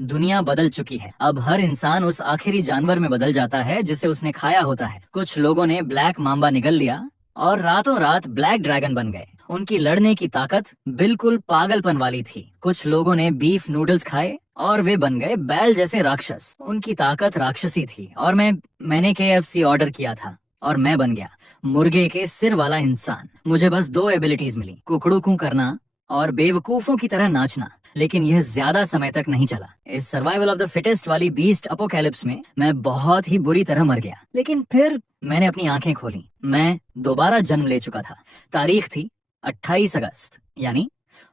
दुनिया बदल चुकी है। अब हर इंसान उस आखिरी जानवर में बदल जाता है जिसे उसने खाया होता है। कुछ लोगों ने ब्लैक मांबा निगल लिया और रातों रात ब्लैक ड्रैगन बन गए। उनकी लड़ने की ताकत बिल्कुल पागलपन वाली थी। कुछ लोगों ने बीफ नूडल्स खाए और वे बन गए बैल जैसे राक्षस। उनकी ताकत राक्षसी थी। और मैंने KFC ऑर्डर किया था और मैं बन गया मुर्गे के सिर वाला इंसान। मुझे बस दो एबिलिटीज मिली, कुकड़ू कू करना और बेवकूफों की तरह नाचना। लेकिन यह ज्यादा समय तक नहीं चला। इस सर्वाइवल ऑफ द फिटेस्ट वाली बीस्ट अपोकैलिप्स में मैं बहुत ही बुरी तरह मर गया। लेकिन फिर मैंने अपनी आंखें खोली। मैं दोबारा जन्म ले चुका था। तारीख थी 28 अगस्त, यानी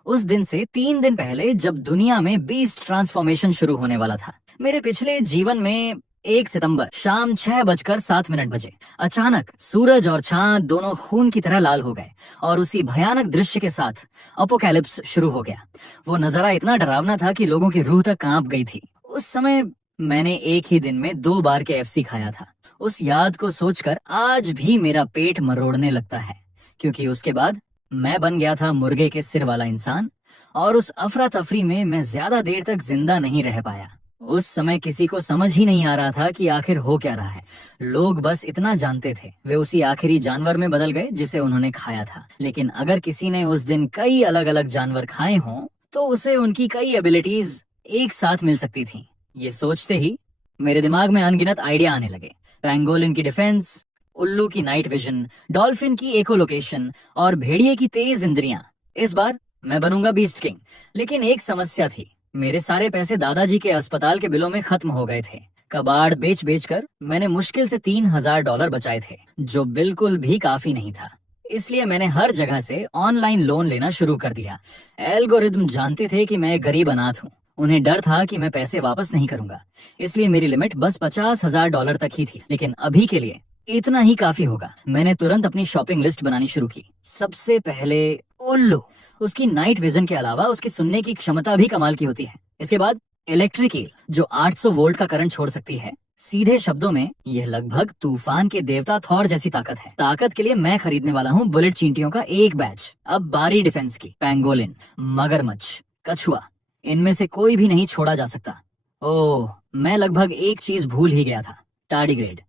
उस दिन से 3 दिन पहले जब दुनिया में बीस्ट ट्रांसफॉर्मेशन शुरू होने वाला था। मेरे पिछले जीवन में 1 सितंबर शाम 6:07 अचानक सूरज और चांद दोनों खून की तरह लाल हो गए और उसी भयानक दृश्य के साथ अपोकैलिप्स शुरू हो गया। वो नजारा इतना डरावना था कि लोगों की रूह तक कांप गई थी। उस समय मैंने एक ही दिन में 2 बार KFC खाया था। उस याद को सोचकर आज भी मेरा पेट मरोड़ने लगता है, क्योंकि उसके बाद मैं बन गया था मुर्गे के सिर वाला इंसान और उस अफरा तफरी में मैं ज्यादा देर तक जिंदा नहीं रह पाया। उस समय किसी को समझ ही नहीं आ रहा था कि आखिर हो क्या रहा है। लोग बस इतना जानते थे, वे उसी आखिरी जानवर में बदल गए जिसे उन्होंने खाया था। लेकिन अगर किसी ने उस दिन कई अलग अलग जानवर खाए हों तो उसे उनकी कई एबिलिटीज एक साथ मिल सकती थीं। ये सोचते ही मेरे दिमाग में अनगिनत आइडिया आने लगे। पैंगोलिन की डिफेंस, उल्लू की नाइट विजन, डॉल्फिन की इकोलोकेशन और भेड़िए की तेज इंद्रियां। इस बार मैं बनूंगा बीस्ट किंग। लेकिन एक समस्या थी, मेरे सारे पैसे दादाजी के अस्पताल के बिलों में खत्म हो गए थे। कबाड़ बेच बेच कर मैंने मुश्किल से $3000 बचाए थे, जो बिल्कुल भी काफी नहीं था। इसलिए मैंने हर जगह से ऑनलाइन लोन लेना शुरू कर दिया। एल्गोरिदम जानते थे कि मैं एक गरीब अनाथ हूँ। उन्हें डर था कि मैं पैसे वापस नहीं करूंगा, इसलिए मेरी लिमिट बस $50,000 तक ही थी। लेकिन अभी के लिए इतना ही काफी होगा। मैंने तुरंत अपनी शॉपिंग लिस्ट बनानी शुरू की। सबसे पहले उल्लू। उसकी नाइट विजन के अलावा उसकी सुनने की क्षमता भी कमाल की होती है। इसके बाद इलेक्ट्रिक ईल, जो 800 वोल्ट का करंट छोड़ सकती है। सीधे शब्दों में यह लगभग तूफान के देवता थॉर जैसी ताकत है। ताकत के लिए मैं खरीदने वाला हूँ बुलेट चींटियों का एक बैच। अब बारी डिफेंस की। पैंगोलिन, मगरमच्छ, कछुआ, इनमें से कोई भी नहीं छोड़ा जा सकता। ओह, मैं लगभग एक चीज भूल ही गया था, टार्डिग्रेड।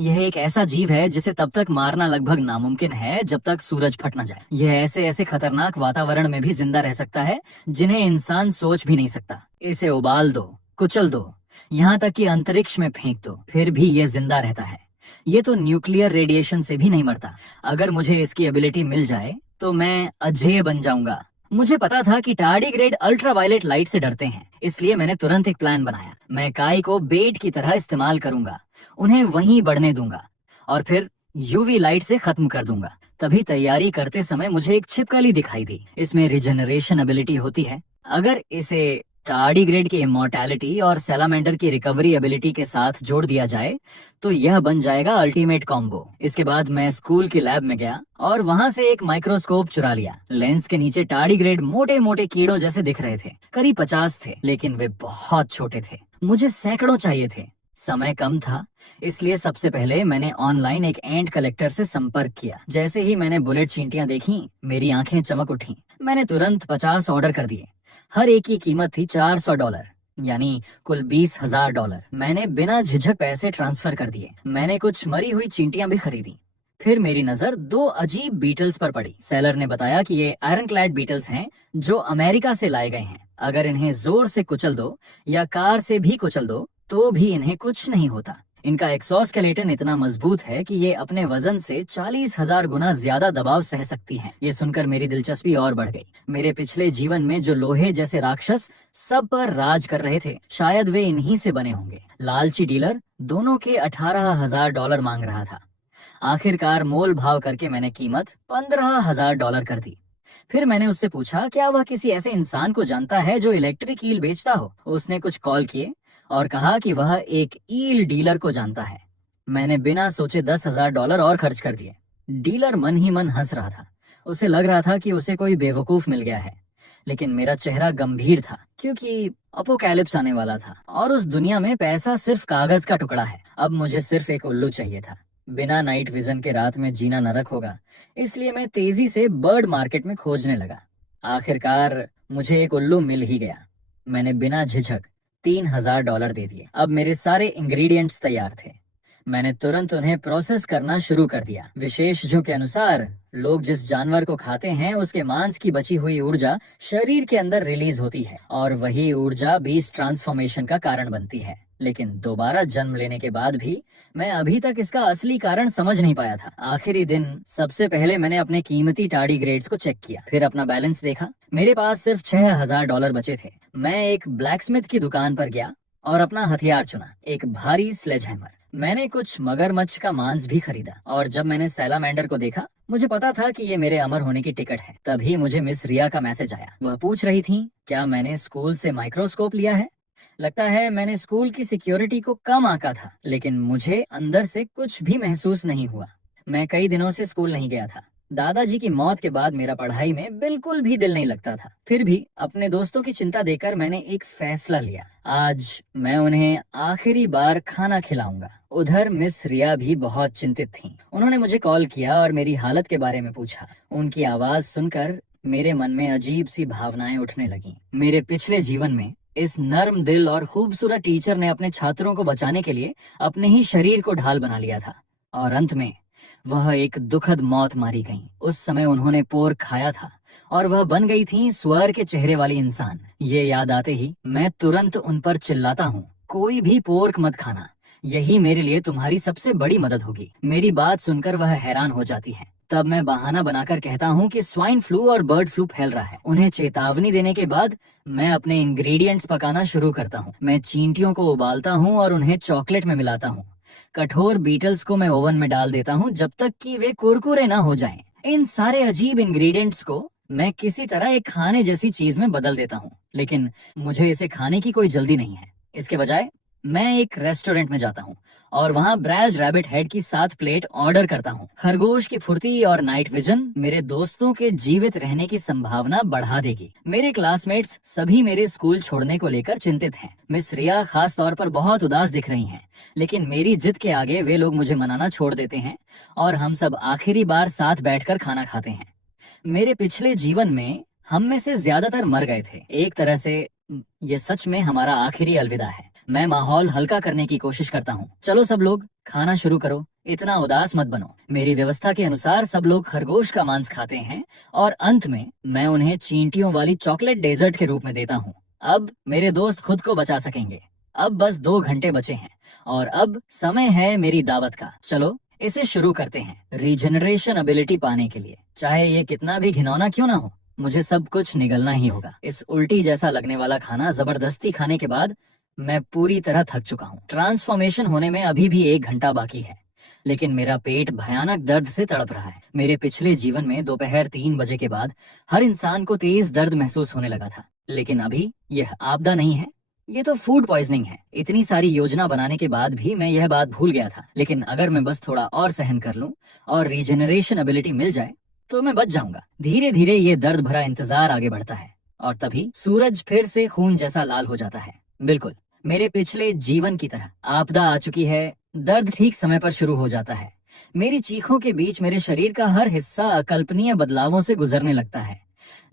यह एक ऐसा जीव है जिसे तब तक मारना लगभग नामुमकिन है जब तक सूरज फट न जाए। यह ऐसे ऐसे खतरनाक वातावरण में भी जिंदा रह सकता है जिन्हें इंसान सोच भी नहीं सकता। इसे उबाल दो, कुचल दो, यहाँ तक कि अंतरिक्ष में फेंक दो, फिर भी यह जिंदा रहता है। ये तो न्यूक्लियर रेडिएशन से भी नहीं मरता। अगर मुझे इसकी एबिलिटी मिल जाए तो मैं अजेय बन जाऊंगा। मुझे पता था कि टार्डिग्रेड अल्ट्रावायलेट लाइट से डरते हैं, इसलिए मैंने तुरंत एक प्लान बनाया। मैं काई को बेट की तरह इस्तेमाल करूंगा, उन्हें वहीं बढ़ने दूंगा और फिर यूवी लाइट से खत्म कर दूंगा। तभी तैयारी करते समय मुझे एक छिपकली दिखाई दी। इसमें रिजेनरेशन एबिलिटी होती है। अगर इसे टार्डिग्रेड की इमॉर्टैलिटी और सैलामेंडर की रिकवरी एबिलिटी के साथ जोड़ दिया जाए तो यह बन जाएगा अल्टीमेट कॉम्बो। इसके बाद मैं स्कूल की लैब में गया और वहां से एक माइक्रोस्कोप चुरा लिया। लेंस के नीचे टार्डिग्रेड मोटे मोटे कीड़ों जैसे दिख रहे थे। करीब 50 थे, लेकिन वे बहुत छोटे थे। मुझे सैकड़ों चाहिए थे। समय कम था, इसलिए सबसे पहले मैंने ऑनलाइन एक एंट कलेक्टर से संपर्क किया। जैसे ही मैंने बुलेट चींटियां देखी, मेरी आंखें चमक उठी। मैंने तुरंत 50 ऑर्डर कर दिए। हर एक की कीमत थी $400, यानी कुल $20,000। मैंने बिना झिझक पैसे ट्रांसफर कर दिए। मैंने कुछ मरी हुई चींटियां भी खरीदी। फिर मेरी नजर 2 अजीब बीटल्स पर पड़ी। सेलर ने बताया कि ये आयरन क्लैड बीटल्स हैं जो अमेरिका से लाए गए हैं। अगर इन्हें जोर से कुचल दो या कार से भी कुचल दो तो भी इन्हें कुछ नहीं होता। इनका एक्सोस्केलेटन इतना मजबूत है कि ये अपने वजन से 40,000 गुना ज्यादा दबाव सह सकती हैं। ये सुनकर मेरी दिलचस्पी और बढ़ गई। मेरे पिछले जीवन में जो लोहे जैसे राक्षस सब पर राज कर रहे थे, शायद वे इन्हीं से बने होंगे। लालची डीलर दोनों के $18,000 मांग रहा था। आखिरकार मोल भाव करके मैंने कीमत $15,000 कर दी। फिर मैंने उससे पूछा क्या वह किसी ऐसे इंसान को जानता है जो इलेक्ट्रिक ईल बेचता हो। उसने कुछ कॉल किए और कहा कि वह एक ईल डीलर को जानता है। मैंने बिना सोचे $10,000 और खर्च कर दिए। डीलर मन ही मन हंस रहा था। उसे लग रहा था कि उसे कोई बेवकूफ मिल गया है। लेकिन मेरा चेहरा गंभीर था, क्योंकि अपोकैलिप्स आने वाला था और उस दुनिया में पैसा सिर्फ कागज का टुकड़ा है। अब मुझे सिर्फ एक उल्लू चाहिए था। बिना नाइट विजन के रात में जीना नरक होगा, इसलिए मैं तेजी से बर्ड मार्केट में खोजने लगा। आखिरकार मुझे एक उल्लू मिल ही गया। मैंने बिना झिझक $3000 दे दिए। अब मेरे सारे इंग्रेडिएंट्स तैयार थे। मैंने तुरंत उन्हें प्रोसेस करना शुरू कर दिया। विशेषज्ञों के अनुसार लोग जिस जानवर को खाते हैं उसके मांस की बची हुई ऊर्जा शरीर के अंदर रिलीज होती है और वही ऊर्जा बीज ट्रांसफॉर्मेशन का कारण बनती है। लेकिन दोबारा जन्म लेने के बाद भी मैं अभी तक इसका असली कारण समझ नहीं पाया था। आखिरी दिन सबसे पहले मैंने अपने कीमती टार्डी ग्रेड्स को चेक किया, फिर अपना बैलेंस देखा। मेरे पास सिर्फ $6000 बचे थे। मैं एक ब्लैकस्मिथ की दुकान पर गया और अपना हथियार चुना, एक भारी स्लेज हैमर। मैंने कुछ मगरमच्छ का मांस भी खरीदा और जब मैंने सैलामेंडर को देखा मुझे पता था कि ये मेरे अमर होने की टिकट है। तभी मुझे मिस रिया का मैसेज आया। वह पूछ रही थी क्या मैंने स्कूल से माइक्रोस्कोप लिया है। लगता है मैंने स्कूल की सिक्योरिटी को कम आंका था, लेकिन मुझे अंदर से कुछ भी महसूस नहीं हुआ। मैं कई दिनों से स्कूल नहीं गया था। दादाजी की मौत के बाद मेरा पढ़ाई में बिल्कुल भी दिल नहीं लगता था। फिर भी अपने दोस्तों की चिंता देखकर मैंने एक फैसला लिया। आज मैं उन्हें आखिरी बार खाना खिलाऊंगा। उधर मिस रिया भी बहुत चिंतित थीं। उन्होंने मुझे कॉल किया और मेरी हालत के बारे में पूछा। उनकी आवाज सुनकर मेरे मन में अजीब सी भावनाएं उठने लगीं। मेरे पिछले जीवन में इस नर्म दिल और खूबसूरत टीचर ने अपने छात्रों को बचाने के लिए अपने ही शरीर को ढाल बना लिया था और अंत में वह एक दुखद मौत मारी गईं। उस समय उन्होंने पोर्क खाया था और वह बन गई थी स्वर के चेहरे वाली इंसान। ये याद आते ही मैं तुरंत उन पर चिल्लाता हूँ, कोई भी पोर्क मत खाना, यही मेरे लिए तुम्हारी सबसे बड़ी मदद होगी। मेरी बात सुनकर वह हैरान हो जाती है। तब मैं बहाना बनाकर कहता हूँ कि स्वाइन फ्लू और बर्ड फ्लू फैल रहा है। उन्हें चेतावनी देने के बाद मैं अपने इंग्रेडिएंट्स पकाना शुरू करता हूँ। मैं चींटियों को उबालता हूँ और उन्हें चॉकलेट में मिलाता हूँ। कठोर बीटल्स को मैं ओवन में डाल देता हूँ जब तक कि वे कुरकुरे ना हो जाएं। इन सारे अजीब इंग्रेडिएंट्स को मैं किसी तरह एक खाने जैसी चीज में बदल देता हूँ, लेकिन मुझे इसे खाने की कोई जल्दी नहीं है। इसके बजाय मैं एक रेस्टोरेंट में जाता हूँ और वहाँ ब्रैज रैबिट हेड की 7 प्लेट ऑर्डर करता हूँ। खरगोश की फुर्ती और नाइट विजन मेरे दोस्तों के जीवित रहने की संभावना बढ़ा देगी। मेरे क्लासमेट्स सभी मेरे स्कूल छोड़ने को लेकर चिंतित हैं। मिस रिया खास तौर पर बहुत उदास दिख रही हैं, लेकिन मेरी जिद के आगे वे लोग मुझे मनाना छोड़ देते हैं और हम सब आखिरी बार साथ बैठकर खाना खाते हैं। मेरे पिछले जीवन में हम में से ज्यादातर मर गए थे। एक तरह से ये सच में हमारा आखिरी अलविदा है। मैं माहौल हल्का करने की कोशिश करता हूँ। चलो सब लोग खाना शुरू करो, इतना उदास मत बनो। मेरी व्यवस्था के अनुसार सब लोग खरगोश का मांस खाते हैं और अंत में मैं उन्हें चींटियों वाली चॉकलेट डेजर्ट के रूप में देता हूँ। अब मेरे दोस्त खुद को बचा सकेंगे। अब बस 2 घंटे बचे हैं और अब समय है मेरी दावत का। चलो इसे शुरू करते हैं। रीजनरेशन एबिलिटी पाने के लिए चाहे ये कितना भी घिनौना क्यों ना हो, मुझे सब कुछ निगलना ही होगा। इस उल्टी जैसा लगने वाला खाना जबरदस्ती खाने के बाद मैं पूरी तरह थक चुका हूँ। ट्रांसफॉर्मेशन होने में अभी भी 1 घंटा बाकी है, लेकिन मेरा पेट भयानक दर्द से तड़प रहा है। मेरे पिछले जीवन में दोपहर 3 बजे के बाद हर इंसान को तेज दर्द महसूस होने लगा था, लेकिन अभी यह आपदा नहीं है, ये तो फूड पॉइजनिंग है। इतनी सारी योजना बनाने के बाद भी मैं यह बात भूल गया था, लेकिन अगर मैं बस थोड़ा और सहन कर लूं और रीजनरेशन एबिलिटी मिल जाए तो मैं बच जाऊंगा। धीरे धीरे ये दर्द भरा इंतजार आगे बढ़ता है और तभी सूरज फिर से खून जैसा लाल हो जाता है। बिल्कुल मेरे पिछले जीवन की तरह आपदा आ चुकी है। दर्द ठीक समय पर शुरू हो जाता है। मेरी चीखों के बीच मेरे शरीर का हर हिस्सा अकल्पनीय बदलावों से गुजरने लगता है।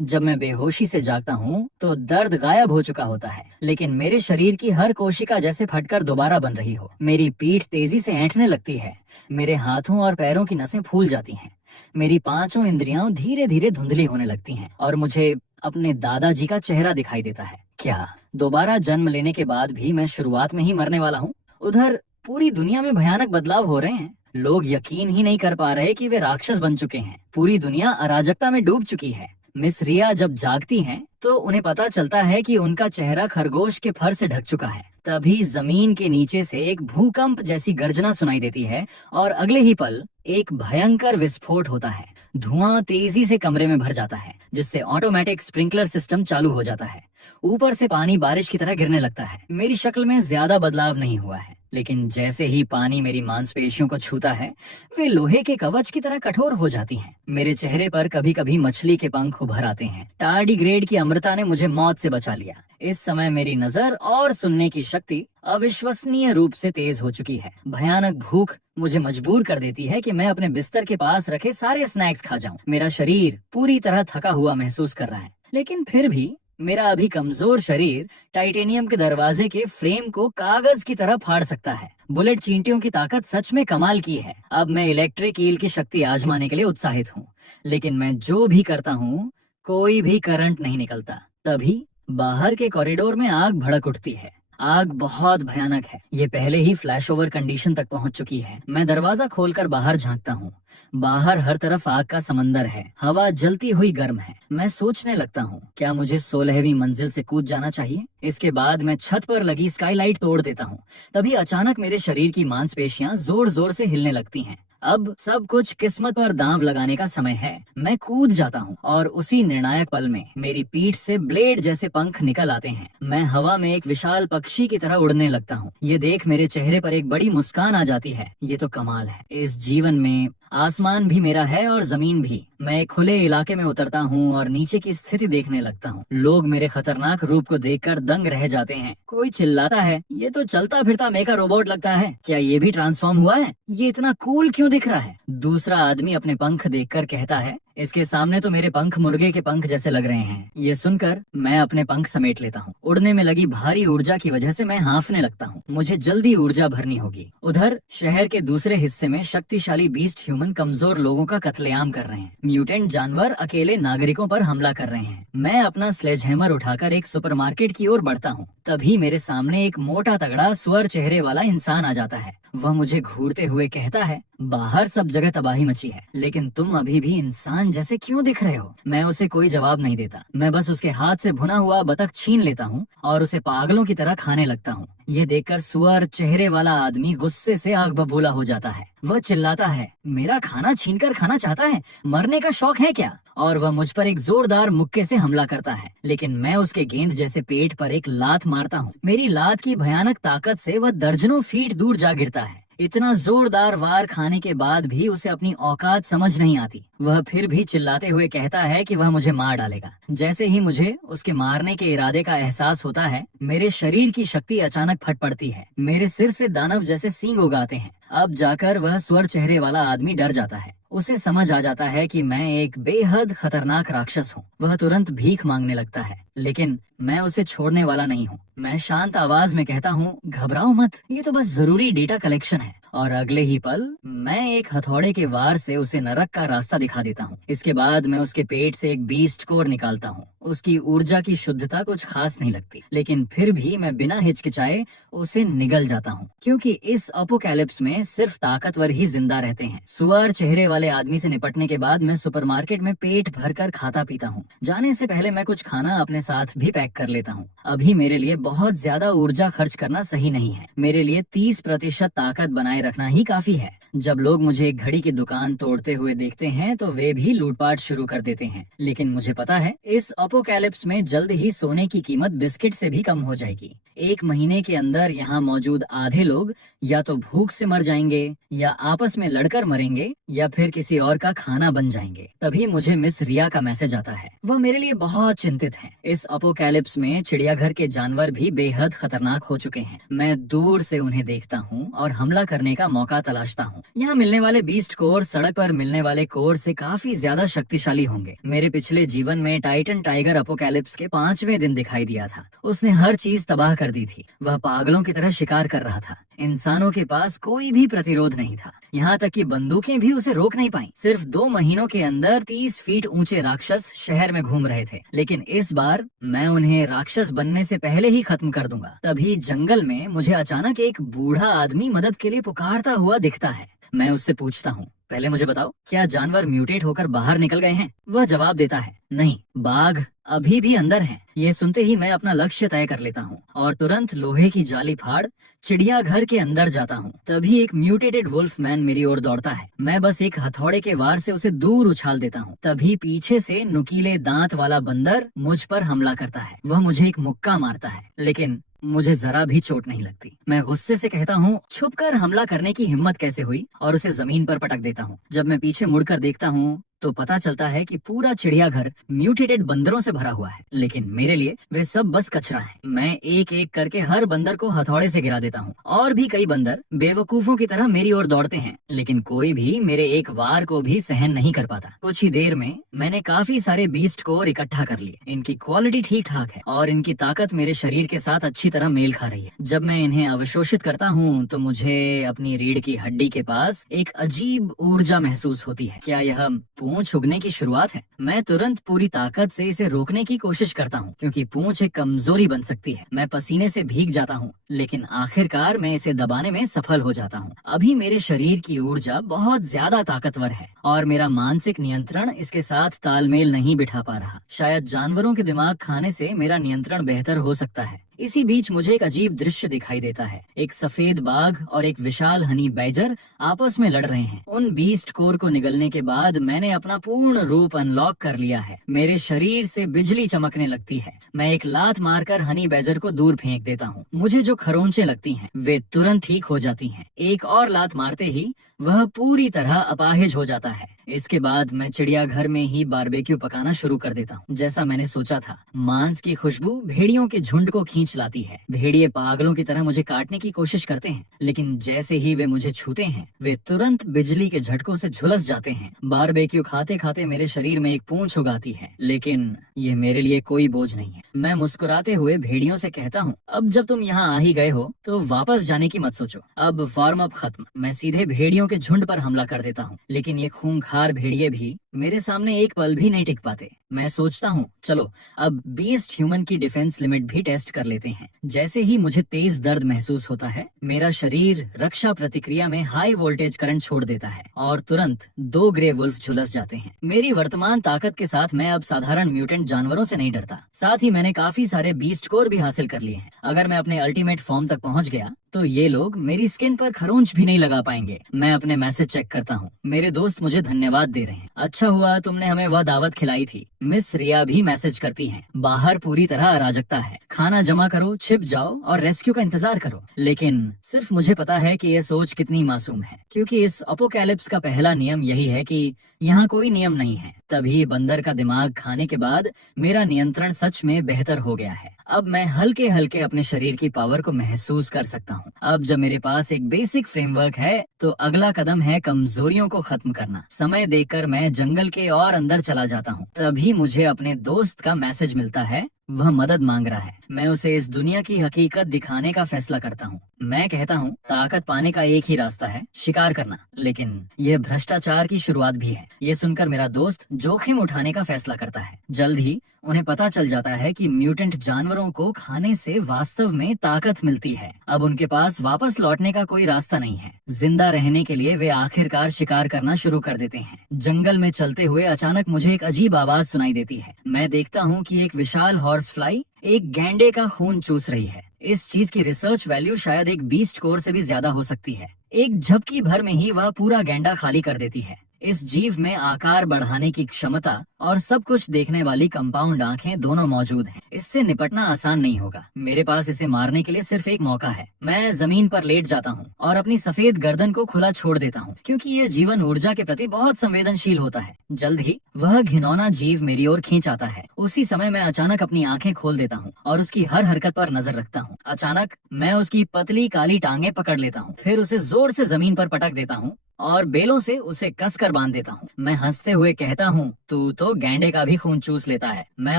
जब मैं बेहोशी से जागता हूँ तो दर्द गायब हो चुका होता है, लेकिन मेरे शरीर की हर कोशिका जैसे फटकर दोबारा बन रही हो। मेरी पीठ तेजी से ऐंठने लगती है, मेरे हाथों और पैरों की नसें फूल जाती हैं, मेरी 5 इंद्रियां धीरे धीरे धुंधली होने लगती हैं और मुझे अपने दादाजी का चेहरा दिखाई देता है। क्या दोबारा जन्म लेने के बाद भी मैं शुरुआत में ही मरने वाला हूँ? उधर पूरी दुनिया में भयानक बदलाव हो रहे हैं। लोग यकीन ही नहीं कर पा रहे कि वे राक्षस बन चुके हैं। पूरी दुनिया अराजकता में डूब चुकी है। मिस रिया जब जागती हैं, तो उन्हें पता चलता है कि उनका चेहरा खरगोश के फर से ढक चुका है। तभी जमीन के नीचे से एक भूकंप जैसी गर्जना सुनाई देती है और अगले ही पल एक भयंकर विस्फोट होता है। धुआं तेजी से कमरे में भर जाता है, जिससे ऑटोमेटिक स्प्रिंकलर सिस्टम चालू हो जाता है। ऊपर से पानी बारिश की तरह गिरने लगता है। मेरी शक्ल में ज्यादा बदलाव नहीं हुआ है, लेकिन जैसे ही पानी मेरी मांसपेशियों को छूता है, वे लोहे के कवच की तरह कठोर हो जाती हैं। मेरे चेहरे पर कभी कभी मछली के पंख उभर आते हैं। टार्डिग्रेड की अमृता ने मुझे मौत से बचा लिया। इस समय मेरी नजर और सुनने की शक्ति अविश्वसनीय रूप से तेज हो चुकी है। भयानक भूख मुझे मजबूर कर देती है कि मैं अपने बिस्तर के पास रखे सारे स्नैक्स खा जाऊं। मेरा शरीर पूरी तरह थका हुआ महसूस कर रहा है, लेकिन फिर भी मेरा अभी कमजोर शरीर टाइटेनियम के दरवाजे के फ्रेम को कागज की तरह फाड़ सकता है। बुलेट चींटियों की ताकत सच में कमाल की है। अब मैं इलेक्ट्रिक ईल की शक्ति आजमाने के लिए उत्साहित हूँ, लेकिन मैं जो भी करता हूँ कोई भी करंट नहीं निकलता। तभी बाहर के कॉरिडोर में आग भड़क उठती है। आग बहुत भयानक है, ये पहले ही फ्लैश ओवर कंडीशन तक पहुंच चुकी है। मैं दरवाजा खोलकर बाहर झांकता हूँ। बाहर हर तरफ आग का समंदर है, हवा जलती हुई गर्म है। मैं सोचने लगता हूँ, क्या मुझे 16वीं मंजिल से कूद जाना चाहिए? इसके बाद मैं छत पर लगी स्काईलाइट तोड़ देता हूँ। तभी अचानक मेरे शरीर की मांसपेशियां जोर जोर से हिलने लगती हैं। अब सब कुछ किस्मत पर दांव लगाने का समय है। मैं कूद जाता हूँ और उसी निर्णायक पल में मेरी पीठ से ब्लेड जैसे पंख निकल आते हैं। मैं हवा में एक विशाल पक्षी की तरह उड़ने लगता हूँ। ये देख मेरे चेहरे पर एक बड़ी मुस्कान आ जाती है। ये तो कमाल है। इस जीवन में आसमान भी मेरा है और जमीन भी। मैं एक खुले इलाके में उतरता हूँ और नीचे की स्थिति देखने लगता हूँ। लोग मेरे खतरनाक रूप को देखकर दंग रह जाते हैं। कोई चिल्लाता है, ये तो चलता फिरता मेका रोबोट लगता है, क्या ये भी ट्रांसफॉर्म हुआ है? ये इतना कूल क्यों दिख रहा है? दूसरा आदमी अपने पंख देखकर कहता है, इसके सामने तो मेरे पंख मुर्गे के पंख जैसे लग रहे हैं। ये सुनकर मैं अपने पंख समेट लेता हूँ। उड़ने में लगी भारी ऊर्जा की वजह से मैं हाँफने लगता हूँ। मुझे जल्दी ऊर्जा भरनी होगी। उधर शहर के दूसरे हिस्से में शक्तिशाली बीस्ट ह्यूमन कमजोर लोगों का कत्लेआम कर रहे हैं। म्यूटेंट जानवर अकेले नागरिकों पर हमला कर रहे हैं। मैं अपना स्लेजहैमर उठाकर एक सुपरमार्केट की ओर बढ़ता हूँ। तभी मेरे सामने एक मोटा तगड़ा स्वर चेहरे वाला इंसान आ जाता है। वह मुझे घूरते हुए कहता है, बाहर सब जगह तबाही मची है, लेकिन तुम अभी भी इंसान जैसे क्यों दिख रहे हो? मैं उसे कोई जवाब नहीं देता। मैं बस उसके हाथ से भुना हुआ बतख छीन लेता हूँ और उसे पागलों की तरह खाने लगता हूँ। ये देखकर सुअर चेहरे वाला आदमी गुस्से से आग बबूला हो जाता है। वह चिल्लाता है, मेरा खाना छीनकर खाना चाहता है? मरने का शौक है क्या? और वह मुझ पर एक जोरदार मुक्के से हमला करता है, लेकिन मैं उसके गेंद जैसे पेट पर एक लात मारता हूँ। मेरी लात की भयानक ताकत से वह दर्जनों फीट दूर जा गिरता है। इतना जोरदार वार खाने के बाद भी उसे अपनी औकात समझ नहीं आती। वह फिर भी चिल्लाते हुए कहता है कि वह मुझे मार डालेगा। जैसे ही मुझे उसके मारने के इरादे का एहसास होता है, मेरे शरीर की शक्ति अचानक फट पड़ती है। मेरे सिर से दानव जैसे सींग उगाते हैं। अब जाकर वह स्वर चेहरे वाला आदमी डर जाता है। उसे समझ आ जाता है कि मैं एक बेहद खतरनाक राक्षस हूँ। वह तुरंत भीख मांगने लगता है, लेकिन मैं उसे छोड़ने वाला नहीं हूँ। मैं शांत आवाज में कहता हूँ, घबराओ मत, ये तो बस जरूरी डेटा कलेक्शन है। और अगले ही पल मैं एक हथौड़े के वार से उसे नरक का रास्ता दिखा देता हूँ। इसके बाद मैं उसके पेट से एक बीस्ट कोर निकालता हूँ। उसकी ऊर्जा की शुद्धता कुछ खास नहीं लगती, लेकिन फिर भी मैं बिना हिचकिचाए उसे निगल जाता हूँ, क्योंकि इस अपोकैलिप्स में सिर्फ ताकतवर ही जिंदा रहते हैं। सुअर चेहरे वाले आदमी से निपटने के बाद मैं सुपरमार्केट में पेट भरकर खाता पीता हूँ। जाने से पहले मैं कुछ खाना अपने साथ भी पैक कर लेता हूँ। अभी मेरे लिए बहुत ज्यादा ऊर्जा खर्च करना सही नहीं है। मेरे लिए 30% ताकत बनाए रखना ही काफी है। जब लोग मुझे एक घड़ी की दुकान तोड़ते हुए देखते हैं तो वे भी लूटपाट शुरू कर देते हैं, लेकिन मुझे पता है इस अपोकैलिप्स में जल्द ही सोने की कीमत बिस्किट से भी कम हो जाएगी। 1 महीने के अंदर यहाँ मौजूद आधे लोग या तो भूख से मर जाएंगे, या आपस में लड़कर मरेंगे, या फिर किसी और का खाना बन जाएंगे। तभी मुझे मिस रिया का मैसेज आता है। वह मेरे लिए बहुत चिंतित हैं। इस अपोकैलिप्स में चिड़ियाघर के जानवर भी बेहद खतरनाक हो चुके हैं। मैं दूर से उन्हें देखता हूँ और हमला करने का मौका तलाशता हूँ। यहाँ मिलने वाले बीस्ट कोर सड़क पर मिलने वाले कोर से काफी ज्यादा शक्तिशाली होंगे। मेरे पिछले जीवन में टाइटन टाइगर अपोकैलिप्स के 5वें दिन दिखाई दिया था। उसने हर चीज तबाह कर दी थी। वह पागलों की तरह शिकार कर रहा था। इंसानों के पास कोई भी प्रतिरोध नहीं था, यहाँ तक कि बंदूकें भी उसे रोक नहीं पाई। सिर्फ 2 महीनों के अंदर 30 फीट ऊंचे राक्षस शहर में घूम रहे थे, लेकिन इस बार मैं उन्हें राक्षस बनने से पहले ही खत्म कर दूंगा। तभी जंगल में मुझे अचानक एक बूढ़ा आदमी मदद के लिए पुकारता हुआ दिखता है। मैं उससे पूछता हूँ, पहले मुझे बताओ, क्या जानवर म्यूटेट होकर बाहर निकल गए हैं? वह जवाब देता है, नहीं, बाघ अभी भी अंदर हैं। ये सुनते ही मैं अपना लक्ष्य तय कर लेता हूँ और तुरंत लोहे की जाली फाड़ चिड़ियाघर के अंदर जाता हूँ। तभी एक म्यूटेटेड वुल्फ मैन मेरी ओर दौड़ता है। मैं बस एक हथौड़े के वार से उसे दूर उछाल देता हूँ। तभी पीछे से नुकीले दांत वाला बंदर मुझ पर हमला करता है। वह मुझे एक मुक्का मारता है, लेकिन मुझे जरा भी चोट नहीं लगती। मैं गुस्से से कहता हूँ, छुपकर हमला करने की हिम्मत कैसे हुई, और उसे जमीन पर पटक देता हूँ। जब मैं पीछे मुड़कर देखता हूँ तो पता चलता है कि पूरा चिड़ियाघर म्यूटेटेड बंदरों से भरा हुआ है, लेकिन मेरे लिए वे सब बस कचरा हैं। मैं एक एक करके हर बंदर को हथौड़े से गिरा देता हूँ, और भी कई बंदर बेवकूफों की तरह मेरी ओर दौड़ते हैं, लेकिन कोई भी मेरे एक वार को भी सहन नहीं कर पाता। कुछ ही देर में मैंने काफी सारे बीस्ट को और इकट्ठा कर लिए। इनकी क्वालिटी ठीक ठाक है और इनकी ताकत मेरे शरीर के साथ अच्छी तरह मेल खा रही है। जब मैं इन्हें अवशोषित करता हूँ तो मुझे अपनी रीढ़ की हड्डी के पास एक अजीब ऊर्जा महसूस होती है। क्या यह पूंछ उगने की शुरुआत है? मैं तुरंत पूरी ताकत से इसे रोकने की कोशिश करता हूँ, क्योंकि पूंछ एक कमजोरी बन सकती है। मैं पसीने से भीग जाता हूँ, लेकिन आखिरकार मैं इसे दबाने में सफल हो जाता हूँ। अभी मेरे शरीर की ऊर्जा बहुत ज्यादा ताकतवर है और मेरा मानसिक नियंत्रण इसके साथ तालमेल नहीं बिठा पा रहा। शायद जानवरों के दिमाग खाने से मेरा नियंत्रण बेहतर हो सकता है। इसी बीच मुझे एक अजीब दृश्य दिखाई देता है। एक सफेद बाघ और एक विशाल हनी बैजर आपस में लड़ रहे हैं। उन बीस्ट कोर को निगलने के बाद मैंने अपना पूर्ण रूप अनलॉक कर लिया है। मेरे शरीर से बिजली चमकने लगती है। मैं एक लात मारकर हनी बैजर को दूर फेंक देता हूँ। मुझे जो खरोंचें लगती हैं वे तुरंत ठीक हो जाती हैं। एक और लात मारते ही वह पूरी तरह अपाहिज हो जाता है। इसके बाद मैं चिड़ियाघर में ही बारबेक्यू पकाना शुरू कर देता हूँ। जैसा मैंने सोचा था, मांस की खुशबू भेड़ियों के झुंड को खींच लाती है। भेड़िए पागलों की तरह मुझे काटने की कोशिश करते हैं, लेकिन जैसे ही वे मुझे छूते हैं वे तुरंत बिजली के झटकों से झुलस जाते हैं। बारबेक्यू खाते खाते मेरे शरीर में एक पूंछ उगाती है, लेकिन ये मेरे लिए कोई बोझ नहीं है। मैं मुस्कुराते हुए भेड़ियों से कहता हूँ, अब जब तुम यहाँ आ ही गए हो तो वापस जाने की मत सोचो। अब वार्म अप खत्म। मैं सीधे भेड़ियों के झुंड पर हमला कर देता हूँ, लेकिन ये खूंखार भेड़िए भी मेरे सामने एक पल भी नहीं टिक पाते। मैं सोचता हूँ, चलो अब बीस्ट ह्यूमन की डिफेंस लिमिट भी टेस्ट कर लेते हैं। जैसे ही मुझे तेज दर्द महसूस होता है, मेरा शरीर रक्षा प्रतिक्रिया में हाई वोल्टेज करंट छोड़ देता है और तुरंत 2 ग्रे वुल्फ झुलस जाते हैं। मेरी वर्तमान ताकत के साथ मैं अब साधारण म्यूटेंट जानवरों से नहीं डरता। साथ ही मैंने काफी सारे बीस्ट कोर भी हासिल कर लिए हैं। अगर मैं अपने अल्टीमेट फॉर्म तक पहुंच गया तो ये लोग मेरी स्किन पर खरोंच भी नहीं लगा पाएंगे। मैं अपने मैसेज चेक करता हूँ। मेरे दोस्त मुझे धन्यवाद दे रहे हैं। अच्छा हुआ तुमने हमें वह दावत खिलाई थी। मिस रिया भी मैसेज करती हैं। बाहर पूरी तरह अराजकता है। खाना जमा करो, छिप जाओ और रेस्क्यू का इंतजार करो। लेकिन सिर्फ मुझे पता है कि यह सोच कितनी मासूम है, क्योंकि इस अपोकैलिप्स का पहला नियम यही है कि यहाँ कोई नियम नहीं है। तभी बंदर का दिमाग खाने के बाद मेरा नियंत्रण सच में बेहतर हो गया है। अब मैं हल्के हल्के अपने शरीर की पावर को महसूस कर सकता हूँ। अब जब मेरे पास एक बेसिक फ्रेमवर्क है तो अगला कदम है कमजोरियों को खत्म करना। समय देकर मैं जंगल के और अंदर चला जाता हूँ। तभी मुझे अपने दोस्त का मैसेज मिलता है। वह मदद मांग रहा है। मैं उसे इस दुनिया की हकीकत दिखाने का फैसला करता हूँ। मैं कहता हूँ, ताकत पाने का एक ही रास्ता है, शिकार करना, लेकिन यह भ्रष्टाचार की शुरुआत भी है। ये सुनकर मेरा दोस्त जोखिम उठाने का फैसला करता है। जल्द ही उन्हें पता चल जाता है कि म्यूटेंट जानवरों को खाने से वास्तव में ताकत मिलती है। अब उनके पास वापस लौटने का कोई रास्ता नहीं है। जिंदा रहने के लिए वे आखिरकार शिकार करना शुरू कर देते हैं। जंगल में चलते हुए अचानक मुझे एक अजीब आवाज सुनाई देती है। मैं देखता हूँ कि एक विशाल हॉर्स फ्लाई एक गैंडे का खून चूस रही है। इस चीज की रिसर्च वैल्यू शायद एक बीस्ट कोर से भी ज्यादा हो सकती है। एक झपकी भर में ही वह पूरा गैंडा खाली कर देती है। इस जीव में आकार बढ़ाने की क्षमता और सब कुछ देखने वाली कंपाउंड आंखें दोनों मौजूद हैं। इससे निपटना आसान नहीं होगा। मेरे पास इसे मारने के लिए सिर्फ एक मौका है। मैं जमीन पर लेट जाता हूँ और अपनी सफेद गर्दन को खुला छोड़ देता हूँ, क्योंकि ये जीवन ऊर्जा के प्रति बहुत संवेदनशील होता है। जल्द ही वह घिनौना जीव मेरी ओर खींच आता है। उसी समय मैं अचानक अपनी आंखें खोल देता हूँ और उसकी हर हरकत पर नजर रखता हूँ। अचानक मैं उसकी पतली काली टांगे पकड़ लेता हूँ, फिर उसे जोर से जमीन पर पटक देता हूँ और बेलों से उसे कसकर बांध देता हूँ। मैं हंसते हुए कहता हूँ, तू तो गैंडे का भी खून चूस लेता है। मैं